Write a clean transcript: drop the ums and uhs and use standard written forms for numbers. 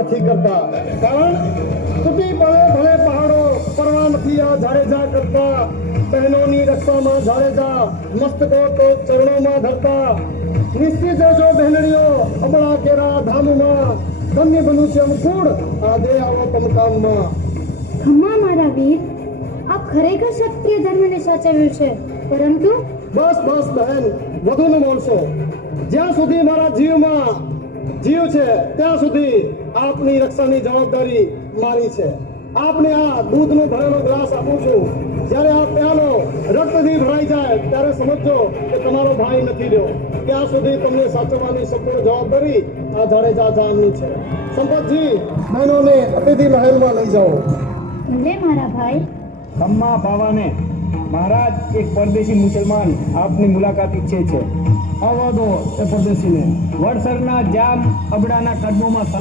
નથી કરતા, કારણ તૂટી પડે ભલે પહાડો, પરવા નથી આ જાડેજા કરતા. બહેનોની રક્ષામાં જાડેજા, મસ્તકો તો ચરણોમાં ધરતા. નિશ્ચિત રહેજો બહેનડીઓ, અબળા કેરા ધામમાં. ધન્ય બન્યું છે અમકુળ, આ દે આવો તમકામમાં. ખમ્મા મારા વીર, આપ ખરેખર ક્ષત્રિય ધર્મને સાચવ્યું છે, પરંતુ બસ બસ બહેન, વધુ ન બોલશો. જ્યાં સુધી મારા જીવમાં જીવ છે ત્યાં સુધી આપની રક્ષાની જવાબદારી મારી છે. આપને આ દૂધનો ભરેલો ગ્લાસ આપું છું. જ્યારે આ પ્યાલો રક્તથી ભરાઈ જાય ત્યારે સમજો કે તમારો ભાઈ નથી રહ્યો. ત્યાં સુધી તમને સાચવવાની સંપૂર્ણ જવાબદારી આ જાડેજા જામની છે. સંપતજી, બહેનોને અતિથિ મહેલમાં લઈ જાઓ. ભલે મારા ભાઈ. ખમ્મા બાવાને મહારાજ એક પરદેશી મુસલમાન આપની મુલાકાત ઈચ્છે છે. આવવા દો એ પરદેશીને. વડસરના જામ અબડાના કદમોમાં સલાહ